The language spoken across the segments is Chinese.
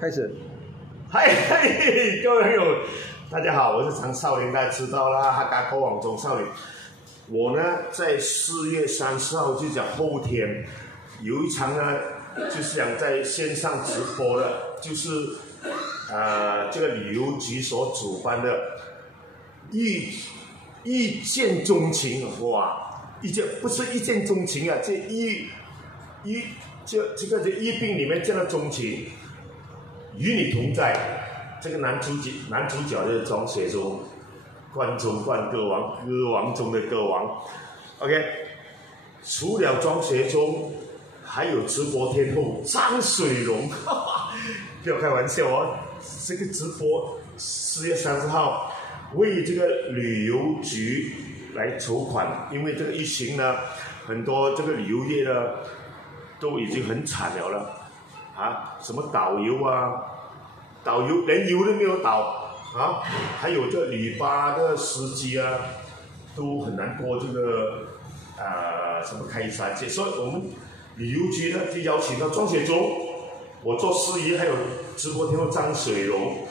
开始。嗨，各位朋友，大家好，我是常少林，大家知道啦，客家歌王钟少林。我呢，在4月30号，就讲后天有一场呢，就是想在线上直播的，就是这个旅游局所主办的一见钟情，哇，不是一见钟情啊，这一病里面见到钟情，与你同在。这个男主角就是庄学忠，冠中冠歌王，歌王中的歌王。OK， 除了庄学忠，还有直播天后张水龙，不要开玩笑哦。这个直播4月30号为这个旅游局来筹款，因为这个疫情呢，很多这个旅游业呢都已经很惨了啊，什么导游连油都没有导啊，还有这旅巴的司机啊，都很难过这个什么开山节，所以我们旅游局呢就邀请到庄学忠，我做司仪，还有直播天后张水龙，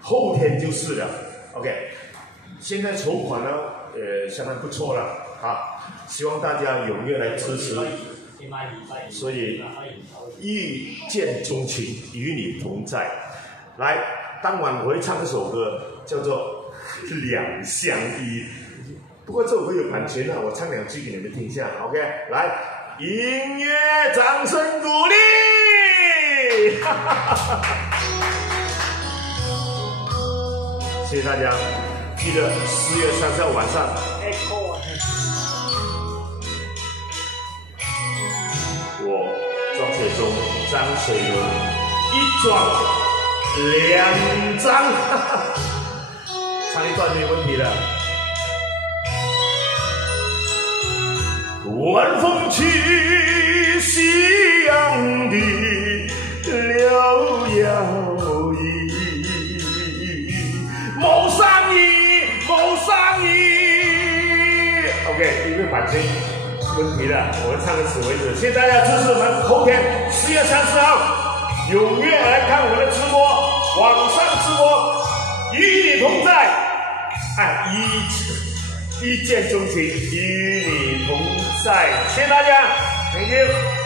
后天就是了 ，OK， 现在筹款呢相当不错了啊，希望大家踊跃来支持。所以一见钟情，与你同在。来，当晚我会唱一首歌，叫做《两相依》。不过这首歌有版权啊，我唱2句给你们听一下。OK， 来，音乐掌声鼓励！谢谢大家，记得4月30号晚上。我庄学忠、张水龙1庄2张，唱一段没问题的。晚风起，夕阳的留摇曳，谋上意。OK， 因为版权问题了，我们唱到此为止。谢谢大家支持我们后天4月30号，踊跃来看我们的直播，网上直播，与你同在，一见钟情，与你同在。谢谢大家 ，Thank you。